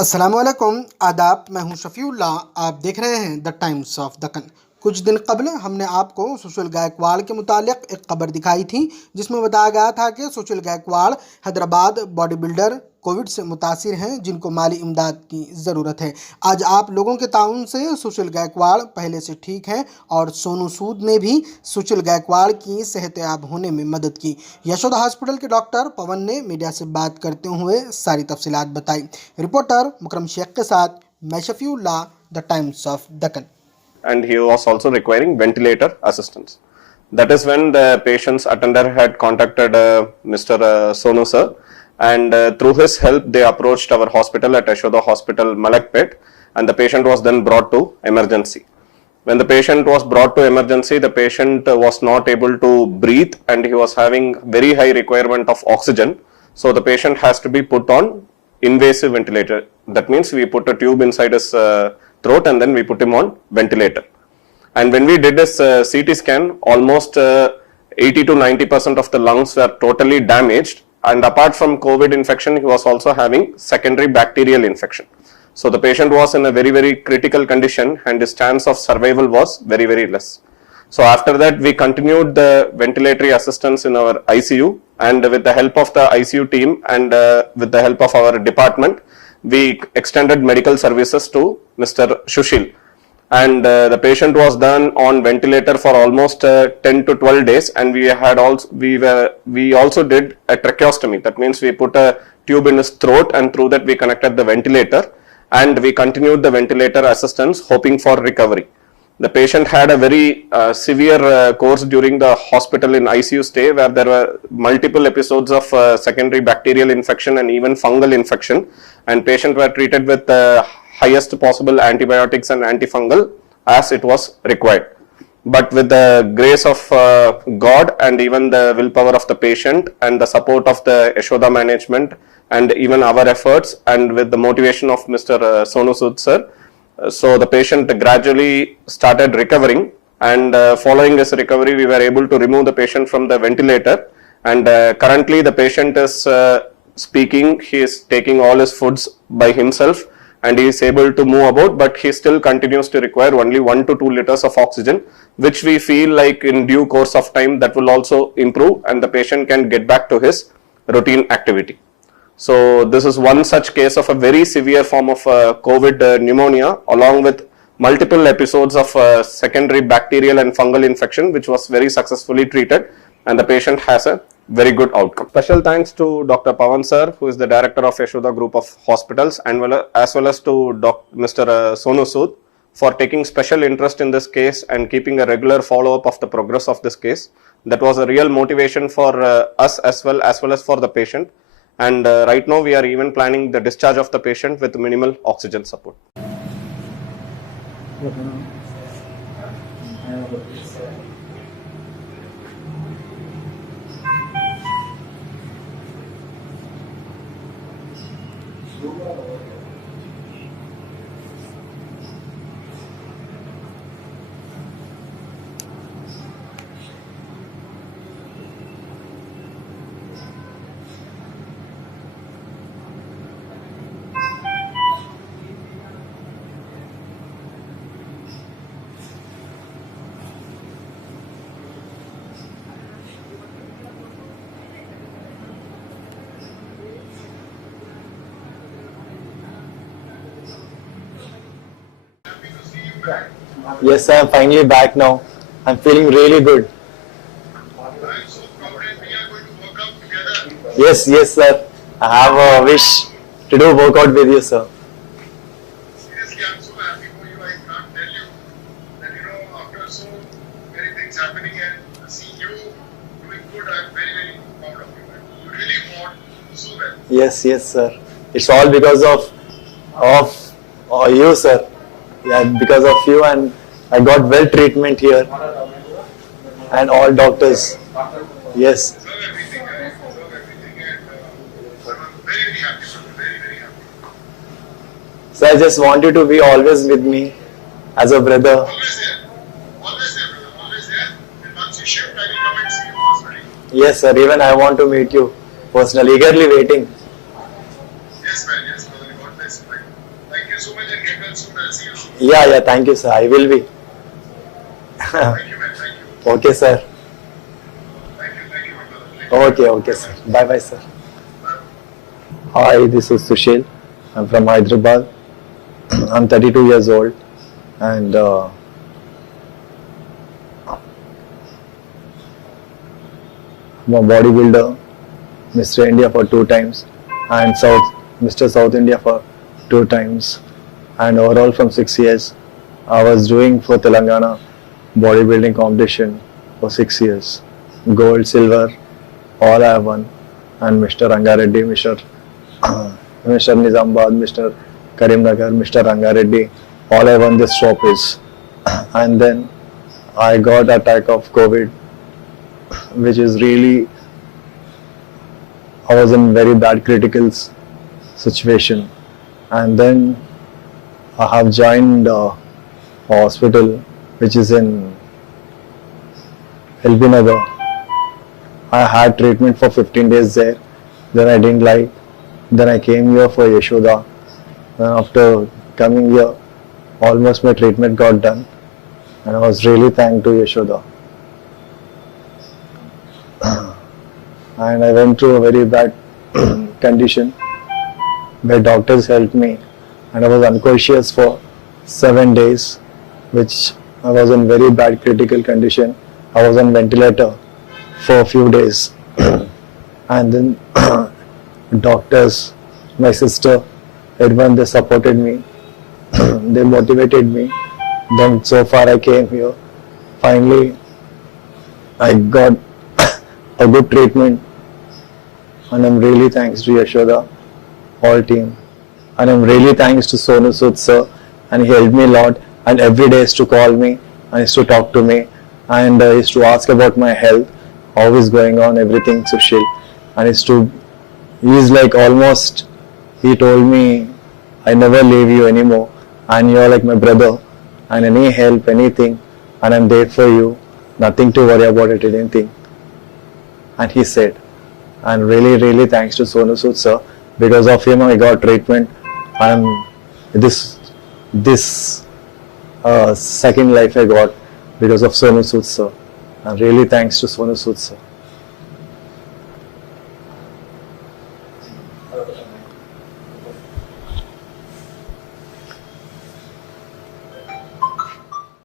अस्सलामुअलैकुम, आदाब। मैं हूं शफीउल्लाह। आप देख रहे हैं द टाइम्स ऑफ दक्कन। कुछ दिन कबल हमने आपको सुशील गायकवाड़ के मुतालिक एक खबर दिखाई थी, जिसमें बताया गया था कि Sushil Gaikwad Hyderabad body builder Covid से मुतासिर हैं, जिनको माली इमदाद की ज़रूरत है। आज आप लोगों के ताउन से सुशील गायकवाड़ पहले से ठीक हैं और सोनू सूद ने भी सुशील गायकवाड़ की सेहतयाब होने में मदद की। यशोदा हॉस्पिटल के डॉक्टर पवन ने मीडिया से बात करते हुए सारी तफसीलात बताई। रिपोर्टर मुकरम शेख के साथ मैं Shafiullah, the times of Deccan. And he was also requiring ventilator assistance. That is when the patient's attender had contacted Mr. Sonu sir, and through his help they approached our hospital at Yashoda Hospital, Malakpet, and the patient was then brought to emergency. When the patient was brought to emergency, the patient was not able to breathe and he was having very high requirement of oxygen. So the patient has to be put on invasive ventilator. That means we put a tube inside his throat and then we put him on ventilator. And when we did this CT scan, almost 80 to 90% of the lungs were totally damaged, and apart from COVID infection, he was also having secondary bacterial infection. So the patient was in a very critical condition and his chance of survival was very less. So after that, we continued the ventilatory assistance in our ICU, and with the help of the ICU team and with the help of our department, we extended medical services to Mr. Shushil, and the patient was done on ventilator for almost 10 to 12 days, and we also did a tracheostomy. That means we put a tube in his throat, and through that we connected the ventilator, and we continued the ventilator assistance, hoping for recovery. The patient had a very severe course during the hospital in ICU stay, where there were multiple episodes of secondary bacterial infection and even fungal infection, and patient were treated with highest possible antibiotics and antifungal as it was required. But with the grace of God and even the willpower of the patient and the support of the Yashoda management and even our efforts, and with the motivation of Mr. Sonu Sood sir, so the patient gradually started recovering, and following this recovery we were able to remove the patient from the ventilator, and currently the patient is speaking, he is taking all his foods by himself and he is able to move about, but he still continues to require only 1 to 2 liters of oxygen, which we feel like in due course of time that will also improve and the patient can get back to his routine activity. So this is one such case of a very severe form of COVID pneumonia, along with multiple episodes of secondary bacterial and fungal infection, which was very successfully treated, and the patient has a very good outcome. Special thanks to Dr. Pawan sir, who is the director of Yashoda Group of Hospitals, and as well as to Mr. Sonu Sood for taking special interest in this case and keeping a regular follow-up of the progress of this case. That was a real motivation for us as well as for the patient. And right now we are even planning the discharge of the patient with minimal oxygen support. Yes, I'm finally back now. I'm feeling really good. I'm so proud and we are going to work out together. Yes, sir. I have a wish to do workout with you, sir. Seriously, I'm so happy for you. I can't tell you that, after so many things happening and seeing you doing good, I'm very proud of you. And you really fought so well. Yes, sir. It's all because of you, sir. Yeah, because of you, and I got well treatment here and all doctors. Yes. Deserve everything, and I'm very happy for you. Very happy. So I just want you to be always with me as a brother. Always there, brother. Always there. And once you shift, I will come and see you personally. Yes, sir. Even I want to meet you personally. Eagerly waiting. Yes, man. Yes, brother. God bless you. Thank you so much and get well soon. I'll see you soon. Yeah, thank you, sir. I will be. Thank you, man. Thank you. Okay, sir. Thank you, my brother. Thank you. Okay, sir. Bye, sir. Hi, this is Sushil. I'm from Hyderabad. I'm 32 years old, and I'm a bodybuilder, Mr. India for 2 times, and Mr. South India for 2 times, and overall from 6 years. I was doing for Telangana bodybuilding competition for 6 years. Gold, silver, all I have won. And Mr. Rangareddy, Mr. Nizamabad, Mr. Karimnagar, Mr. Rangareddy, all I won this trophies. And then I got attack of COVID, which is really, I was in very bad critical situation. And then I have joined a hospital which is in LB Nagar. I had treatment for 15 days there. Then I didn't like. Then I came here for Yashoda. And after coming here, almost my treatment got done. And I was really thankful to Yashoda. And I went through a very bad condition where doctors helped me. And I was unconscious for 7 days, which I was in very bad critical condition. I was on ventilator for a few days. And then doctors, my sister, everyone, they supported me. They motivated me. Then so far I came here. Finally, I got a good treatment. And I'm really thanks to Yashoda, all team. And I'm really thanks to Sonu Sood sir. And he helped me a lot. And every day he used to call me and he used to talk to me. And he used to ask about my health, how is going on, everything, Sushil. And he's like almost, he told me, I never leave you anymore. And you're like my brother. And any help, anything, and I'm there for you. Nothing to worry about it, anything. And he said, and really, really thanks to Sonu Sood sir. Because of him, I got treatment. And this second life I got because of Sonu Sood sir. And really thanks to Sonu Sood sir.